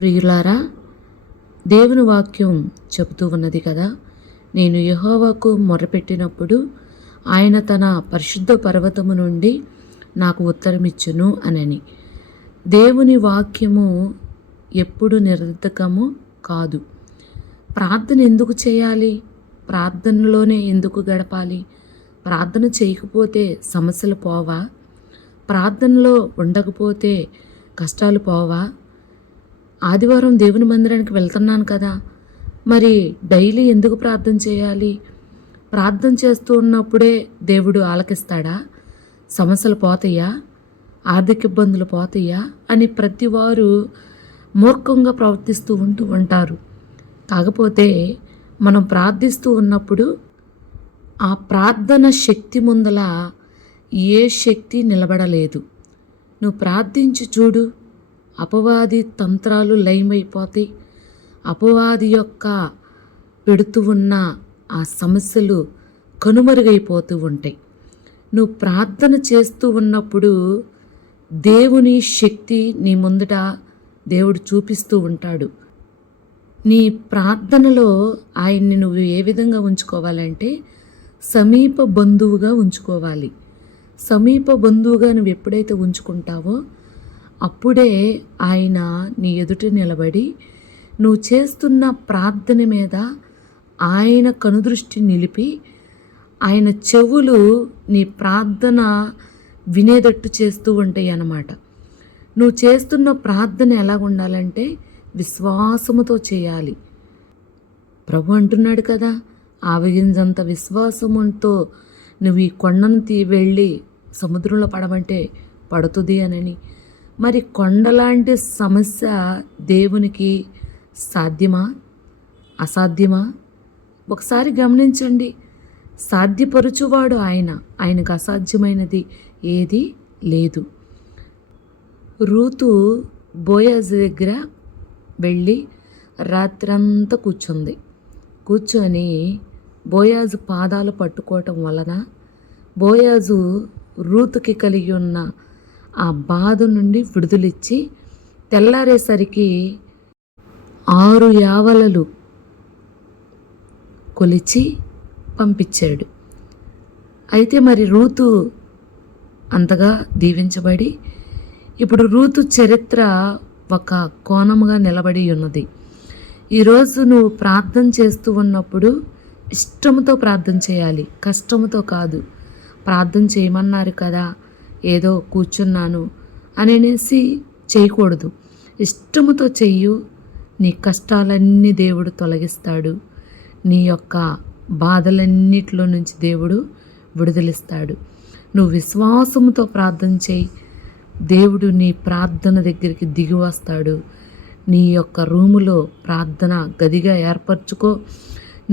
ప్రియులారా, దేవుని వాక్యం చెబుతూ ఉన్నది కదా, నేను యెహోవాకు మొరపెట్టినప్పుడు ఆయన తన పరిశుద్ధ పర్వతము నుండి నాకు ఉత్తరమిచ్చును అనని. దేవుని వాక్యము ఎప్పుడు నిరర్ధకము కాదు. ప్రార్థన ఎందుకు చేయాలి? ప్రార్థనలోనే ఎందుకు గడపాలి? ప్రార్థన చేయకపోతే సమస్యలు పోవా? ప్రార్థనలో ఉండకపోతే కష్టాలు పోవా? ఆదివారం దేవుని మందిరానికి వెళ్తున్నాను కదా, మరి డైలీ ఎందుకు ప్రార్థన చేయాలి? ప్రార్థన చేస్తూ ఉన్నప్పుడే దేవుడు ఆలకిస్తాడా? సమస్యలు పోతాయా? ఆర్థిక ఇబ్బందులు పోతాయా అని ప్రతివారు మూర్ఖంగా ప్రవర్తిస్తూ ఉంటారు. కాకపోతే మనం ప్రార్థిస్తూ ఉన్నప్పుడు ఆ ప్రార్థన శక్తి ముందల ఏ శక్తి నిలబడలేదు. నువ్వు ప్రార్థించి చూడు, అపవాది తంత్రాలు లయమైపోతాయి. అపవాది యొక్క పెడుతూ ఉన్న ఆ సమస్యలు కనుమరుగైపోతూ ఉంటాయి. నువ్వు ప్రార్థన చేస్తూ ఉన్నప్పుడు దేవుని శక్తి నీ ముందట దేవుడు చూపిస్తూ ఉంటాడు. నీ ప్రార్థనలో ఆయన్ని నువ్వు ఏ విధంగా ఉంచుకోవాలంటే సమీప బంధువుగా ఉంచుకోవాలి. సమీప బంధువుగా నువ్వు ఎప్పుడైతే ఉంచుకుంటావో అప్పుడే ఆయన నీ ఎదుట నిలబడి నువ్వు చేస్తున్న ప్రార్థన మీద ఆయన కనుదృష్టి నిలిపి ఆయన చెవులు నీ ప్రార్థన వినేటట్టు చేస్తూ ఉంటాయి అన్నమాట. నువ్వు చేస్తున్న ప్రార్థన ఎలా ఉండాలంటే విశ్వాసముతో చేయాలి. ప్రభు అంటున్నాడు కదా, ఆవగింజంత విశ్వాసముతో నువ్వు ఈ కొండను వెళ్ళి సముద్రంలో పడమంటే పడుతుంది అనని. మరి కొండలాంటి సమస్య దేవునికి సాధ్యమా? అసాధ్యమా? ఒకసారి గమనించండి. సాధ్యపరుచువాడు ఆయన, ఆయనకు అసాధ్యమైనది ఏది లేదు. రూతు బోయాజు దగ్గర వెళ్ళి రాత్రంతా కూర్చొని బోయాజు పాదాలు పట్టుకోవటం వలన బోయాజు రూతుకి కలిగి ఉన్న ఆ బాధ నుండి విడుదలిచ్చి తెల్లారేసరికి 6 యావలలు కొలిచి పంపించాడు. అయితే మరి రూతు అంతగా దీవించబడి ఇప్పుడు రూతు చరిత్ర ఒక కోణముగా నిలబడి ఉన్నది. ఈరోజు నువ్వు ప్రార్థన చేస్తూ ఉన్నప్పుడు ఇష్టంతో ప్రార్థన చేయాలి, కష్టముతో కాదు. ప్రార్థన చేయమన్నారు కదా, ఏదో కూర్చున్నాను అనేసి చేయకూడదు. ఇష్టముతో చెయ్యు. నీ కష్టాలన్నీ దేవుడు తొలగిస్తాడు. నీ యొక్క బాధలన్నిటిలో నుంచి దేవుడు విడుదలిస్తాడు. నువ్వు విశ్వాసముతో ప్రార్థన చేయి. దేవుడు నీ ప్రార్థన దగ్గరికి దిగి వస్తాడు. నీ యొక్క రూములో ప్రార్థన గదిగా ఏర్పరచుకో.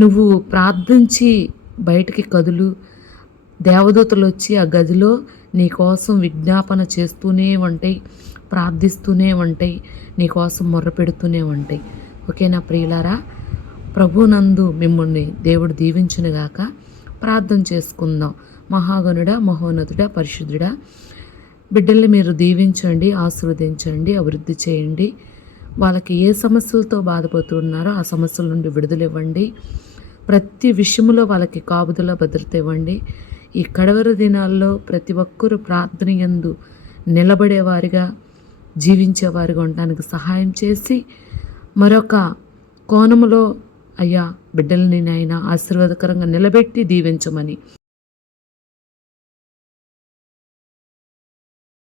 నువ్వు ప్రార్థించి బయటికి కదులు. దేవదూతలు వచ్చి ఆ గదిలో నీ కోసం విజ్ఞాపన చేస్తూనే ఉంటాయి, ప్రార్థిస్తూనే ఉంటాయి, నీ కోసం మొర్ర పెడుతూనే ఉంటాయి. ఓకేనా ప్రియులారా? ప్రభునందు మిమ్మల్ని దేవుడు దీవించునుగాక. ప్రార్థన చేసుకుందాం. మహాగణుడా, మహోన్నతుడా, పరిశుద్ధుడా, బిడ్డల్ని మీరు దీవించండి, ఆశీర్వదించండి, అభివృద్ధి చేయండి. వాళ్ళకి ఏ సమస్యలతో బాధపడుతున్నారో ఆ సమస్యల నుండి విడుదలివ్వండి. ప్రతి విషయంలో వాళ్ళకి కాపుదల భద్రత ఇవ్వండి. ఈ కడవరి దినాల్లో ప్రతి ఒక్కరూ ప్రార్థన యందు నిలబడేవారిగా, జీవించేవారిగా ఉండడానికి సహాయం చేసి మరొక కోణములో అయ్యా బిడ్డలని నాయన ఆశీర్వాదకరంగా నిలబెట్టి దీవించమని